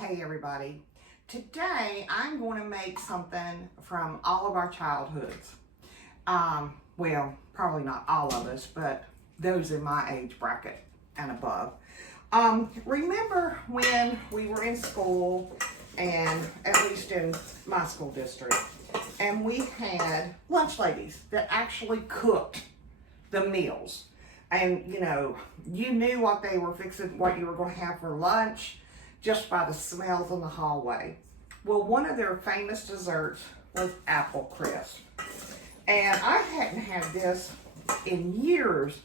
Hey everybody, today I'm going to make something from all of our childhoods. Well, probably not all of us, but those in my age bracket and above. Remember when we were in school, and at least in my school district, and we had lunch ladies that actually cooked the meals. And you knew what they were fixing, what you were going to have for lunch, just by the smells in the hallway. Well, one of their famous desserts was apple crisp. And I hadn't had this in years,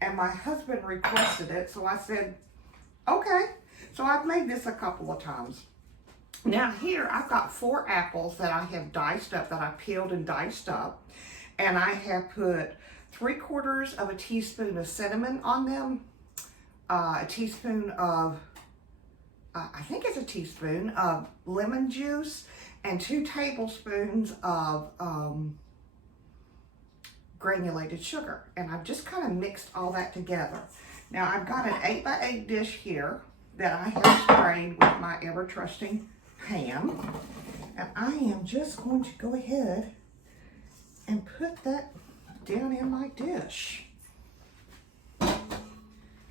and my husband requested it, so I said, okay. So I've made this a couple of times. Now here, I've got 4 apples that I have diced up, that I peeled and diced up, and I have put 3/4 of a teaspoon of cinnamon on them, a teaspoon of I think it's a teaspoon of lemon juice, and 2 tablespoons of granulated sugar. And I've just kind of mixed all that together. Now I've got an 8x8 dish here that I have sprayed with my ever trusting pan. And I am just going to go ahead and put that down in my dish.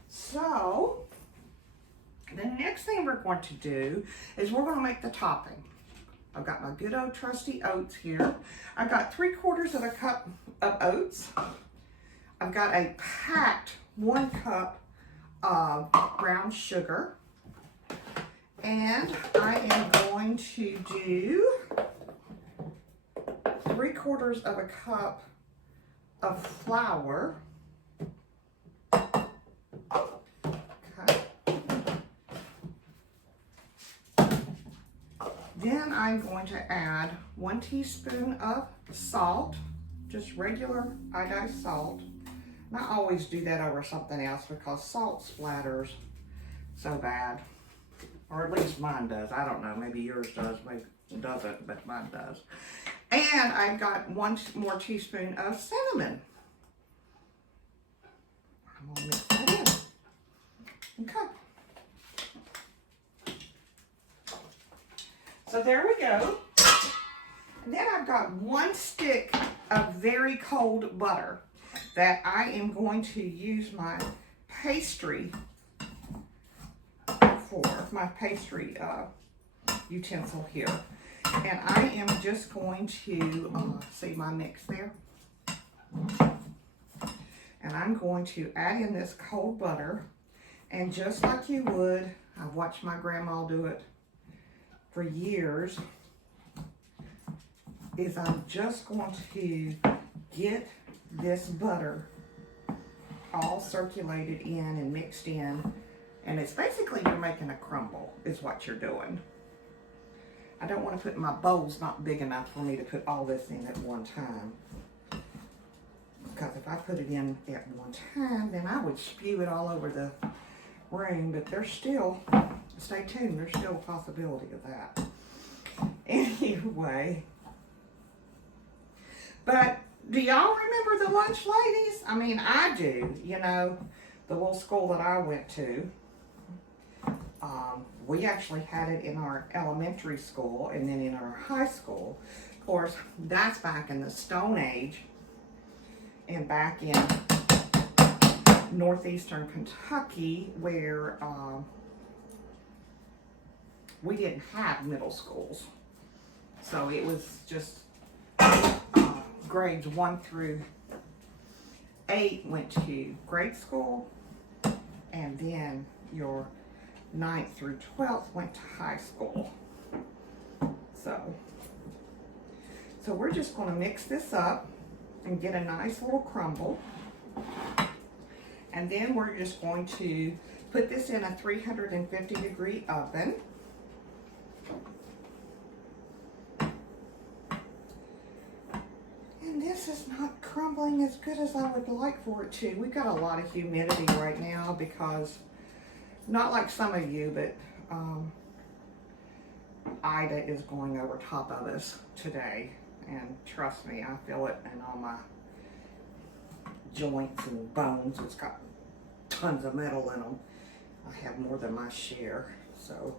So the next thing we're going to do is we're going to make the topping. I've got my good old trusty oats here. I've got 3/4 of a cup of oats. I've got a packed 1 cup of brown sugar. And I am going to do 3/4 of a cup of flour. Then I'm going to add 1 teaspoon of salt, just regular iodized salt. And I always do that over something else because salt splatters so bad. Or at least mine does. I don't know, maybe yours does, maybe it doesn't, but mine does. And I've got 1 more teaspoon of cinnamon. I'm gonna mix that in. Okay. So there we go. And then I've got 1 stick of very cold butter that I am going to use my pastry for, my pastry utensil here. And I am just going to, see my mix there? And I'm going to add in this cold butter. And just like you would, I've watched my grandma do it for years, is I'm just going to get this butter all circulated in and mixed in, and it's basically you're making a crumble is what you're doing. I don't want to put, my bowl's not big enough for me to put all this in at one time, because if I put it in at one time, then I would spew it all over the room. But there's still, stay tuned, there's still a possibility of that. Anyway, but do y'all remember the lunch ladies? I mean, I do. The little school that I went to, we actually had it in our elementary school and then in our high school. Of course, that's back in the Stone Age and back in Northeastern Kentucky, where we didn't have middle schools. So it was just grades 1 through 8 went to grade school, and then your 9th through 12th went to high school. So we're just going to mix this up and get a nice little crumble. And then we're just going to put this in a 350-degree oven. And this is not crumbling as good as I would like for it to. We've got a lot of humidity right now because, not like some of you, but Ida is going over top of us today. And trust me, I feel it in all my joints and bones. It's got tons of metal in them. I have more than my share. So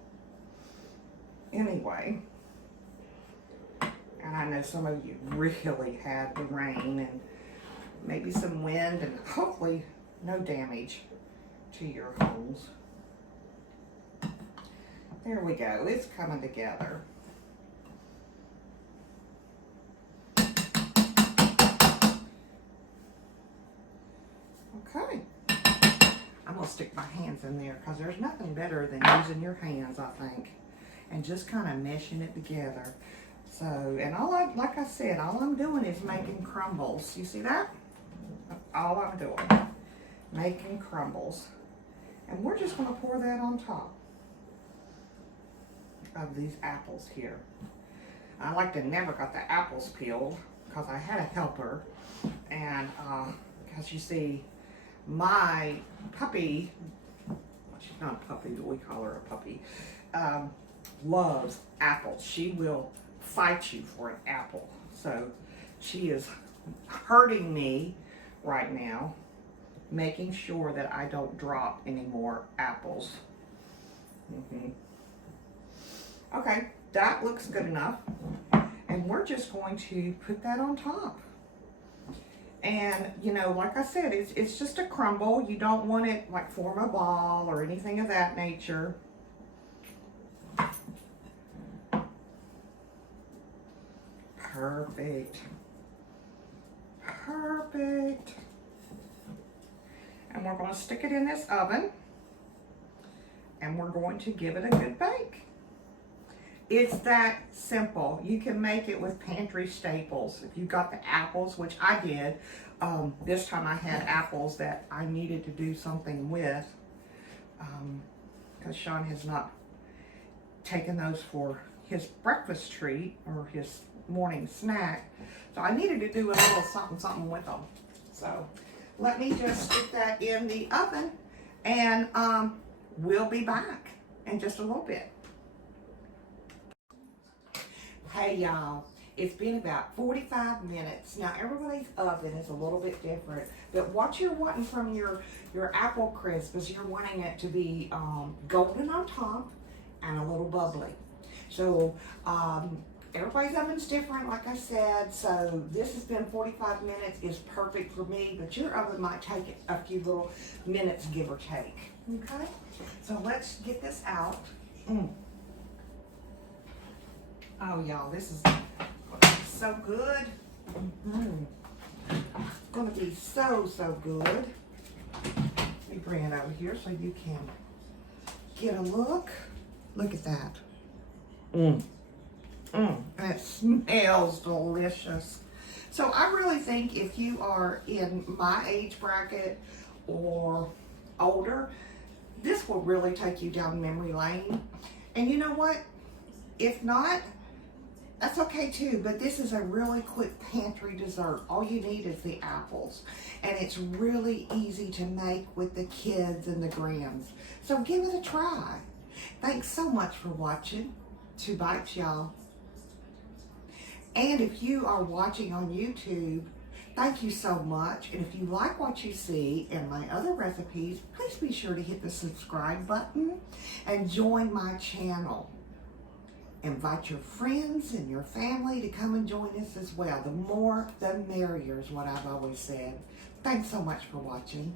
anyway. And I know some of you really had the rain and maybe some wind, and hopefully no damage to your homes. There we go, it's coming together. Okay. I'm gonna stick my hands in there because there's nothing better than using your hands, I think, and just kind of meshing it together. So, and like I said, all I'm doing is making crumbles. You see that? All I'm doing, making crumbles. And we're just gonna pour that on top of these apples here. I like to never got the apples peeled because I had a helper, and because you see, my puppy, she's not a puppy, but we call her a puppy, loves apples. She will fight you for an apple. So she is hurting me right now, making sure that I don't drop any more apples. Okay, that looks good enough. And we're just going to put that on top. And, you know, like I said, it's just a crumble. You don't want it like form a ball or anything of that nature. Perfect. Perfect. And we're going to stick it in this oven. And we're going to give it a good bake. It's that simple. You can make it with pantry staples. If you got the apples, which I did, this time I had apples that I needed to do something with, because Sean has not taken those for his breakfast treat or his morning snack. So I needed to do a little something with them. So let me just stick that in the oven, and we'll be back in just a little bit. Hey y'all, it's been about 45 minutes. Now everybody's oven is a little bit different, but what you're wanting from your apple crisp is you're wanting it to be golden on top and a little bubbly. So everybody's oven's different, like I said, so this has been 45 minutes, is perfect for me, but your oven might take a few little minutes, give or take. Okay, so let's get this out. Oh, y'all, this is so good. It's gonna be so good. Let me bring it over here so you can get a look. Look at that. And it smells delicious. So I really think if you are in my age bracket or older, this will really take you down memory lane. And you know what? If not, that's okay too, but this is a really quick pantry dessert. All you need is the apples, and it's really easy to make with the kids and the grands. So give it a try. Thanks so much for watching. 2 bites, y'all. And if you are watching on YouTube, thank you so much. And if you like what you see in my other recipes, please be sure to hit the subscribe button and join my channel. Invite your friends and your family to come and join us as well. The more, the merrier is what I've always said. Thanks so much for watching.